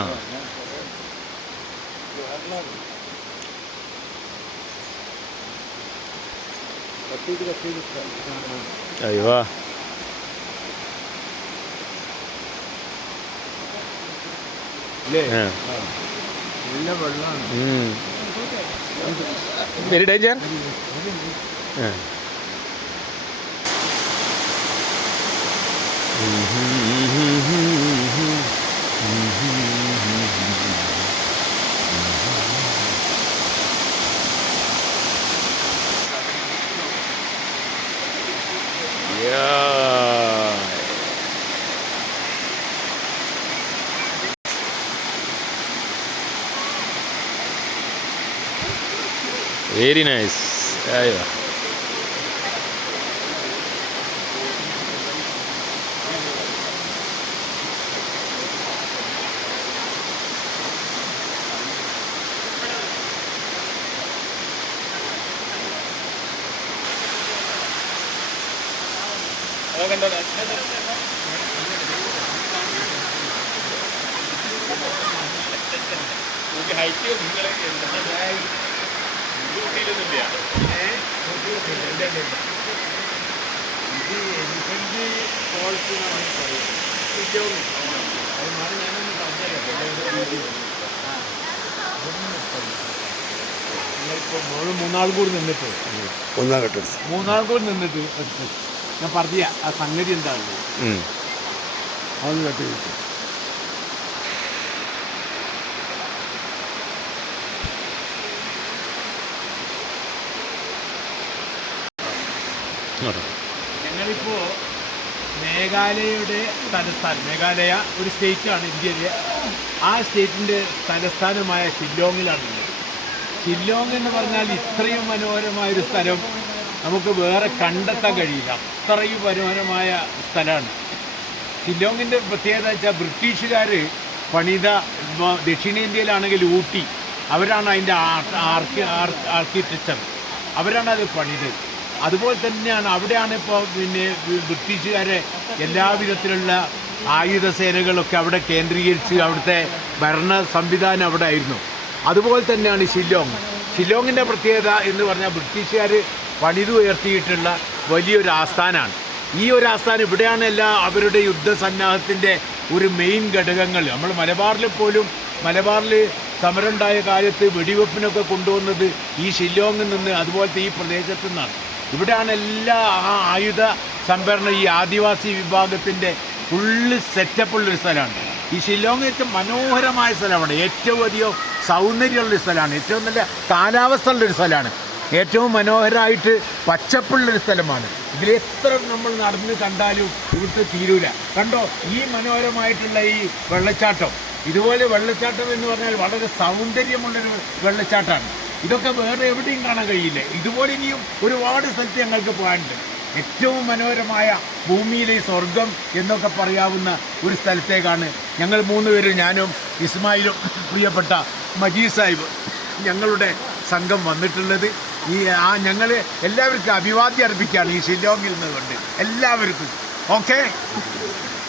ആ അയ്യോ നല്ല വെള്ളമാണ്. Very danger. Very nice. Ayo. മൂന്നാൾ കൂടി നിന്നിട്ട് ഞാൻ പറഞ്ഞ ആ സംഗതി എന്താണ് അതൊന്ന് കേട്ട് ചോദിച്ചു. ഞങ്ങളിപ്പോ മേഘാലയയുടെ തലസ്ഥാനം, മേഘാലയ ഒരു സ്റ്റേറ്റാണ് ഇന്ത്യയിലെ. ആ സ്റ്റേറ്റിൻ്റെ തലസ്ഥാനമായ ഷില്ലോങ്ങിലാണുള്ളത്. ഷില്ലോങ് എന്ന് പറഞ്ഞാൽ ഇത്രയും മനോഹരമായൊരു സ്ഥലം നമുക്ക് വേറെ കണ്ടെത്താൻ കഴിയില്ല. അത്രയും മനോഹരമായ സ്ഥലമാണ് ഷില്ലോങ്ങിൻ്റെ. പ്രത്യേകത വെച്ചാൽ ബ്രിട്ടീഷുകാർ പണിത, ദക്ഷിണേന്ത്യയിലാണെങ്കിൽ ഊട്ടി, അവരാണ് അതിൻ്റെ ആർക്കിടെക്ചർ, അവരാണ് അത് പണിതത്. അതുപോലെ തന്നെയാണ് അവിടെയാണ് ഇപ്പോൾ ബ്രിട്ടീഷുകാരെ എല്ലാവിധത്തിലുള്ള ആയുധ സേനകളൊക്കെ അവിടെ കേന്ദ്രീകരിച്ച് അവിടുത്തെ ഭരണ സംവിധാനം അവിടെ ആയിരുന്നു. അതുപോലെ തന്നെയാണ് ഷില്ലോങ്. ഷില്ലോങ്ങിൻ്റെ പ്രത്യേകത എന്ന് പറഞ്ഞാൽ ബ്രിട്ടീഷുകാർ പണിതുയർത്തിയിട്ടുള്ള വലിയൊരു ആസ്ഥാനമാണ്. ഈ ഒരു ആസ്ഥാനം ഇവിടെയാണ് അവരുടെ യുദ്ധസന്നാഹത്തിൻ്റെ ഒരു മെയിൻ ഘടകങ്ങൾ. നമ്മൾ മലബാറിൽ സമരം ഉണ്ടായ കാലത്ത് വെടിവെപ്പിനൊക്കെ കൊണ്ടുവന്നത് ഈ ഷില്ലോങ്ങിൽ നിന്ന്, അതുപോലത്തെ ഈ പ്രദേശത്തു നിന്നാണ്. ഇവിടെയാണ് എല്ലാ ആയുധ സംഭരണം. ഈ ആദിവാസി വിഭാഗത്തിൻ്റെ ഫുള്ള് സെറ്റപ്പുള്ളൊരു സ്ഥലമാണ് ഈ ഷില്ലോങ്. ഏറ്റവും മനോഹരമായ സ്ഥലമാണ്, ഏറ്റവും അധികം സൗന്ദര്യമുള്ളൊരു സ്ഥലമാണ്, ഏറ്റവും നല്ല കാലാവസ്ഥ ഉള്ളൊരു സ്ഥലമാണ്, ഏറ്റവും മനോഹരമായിട്ട് പച്ചപ്പുള്ളൊരു സ്ഥലമാണ്. ഇതിൽ എത്ര നമ്മൾ നടന്ന് കണ്ടാലും ഇവിടുത്തെ തീരൂല. കണ്ടോ ഈ മനോഹരമായിട്ടുള്ള ഈ വെള്ളച്ചാട്ടം. ഇതുപോലെ വെള്ളച്ചാട്ടം എന്ന് പറഞ്ഞാൽ വളരെ സൗന്ദര്യമുള്ളൊരു വെള്ളച്ചാട്ടമാണ്. ഇതൊക്കെ വേറെ എവിടെയും കാണാൻ കഴിയില്ല. ഇതുപോലെ ഇനിയും ഒരുപാട് സ്ഥലത്ത് ഞങ്ങൾക്ക് പോകാനുണ്ട്. ഏറ്റവും മനോഹരമായ ഭൂമിയിലെ സ്വർഗം എന്നൊക്കെ പറയാവുന്ന ഒരു സ്ഥലത്തേക്കാണ് ഞങ്ങൾ 3 പേരും, ഞാനും ഇസ്മായിലും പ്രിയപ്പെട്ട മജീദ് സാഹിബ്, ഞങ്ങളുടെ സംഘം വന്നിട്ടുള്ളത്. ഞങ്ങൾ എല്ലാവർക്കും അഭിവാദ്യം അർപ്പിക്കുകയാണ് ഈ ഷില്ലോങ്ങിൽ നിന്നുകൊണ്ട് എല്ലാവർക്കും. ഓക്കെ.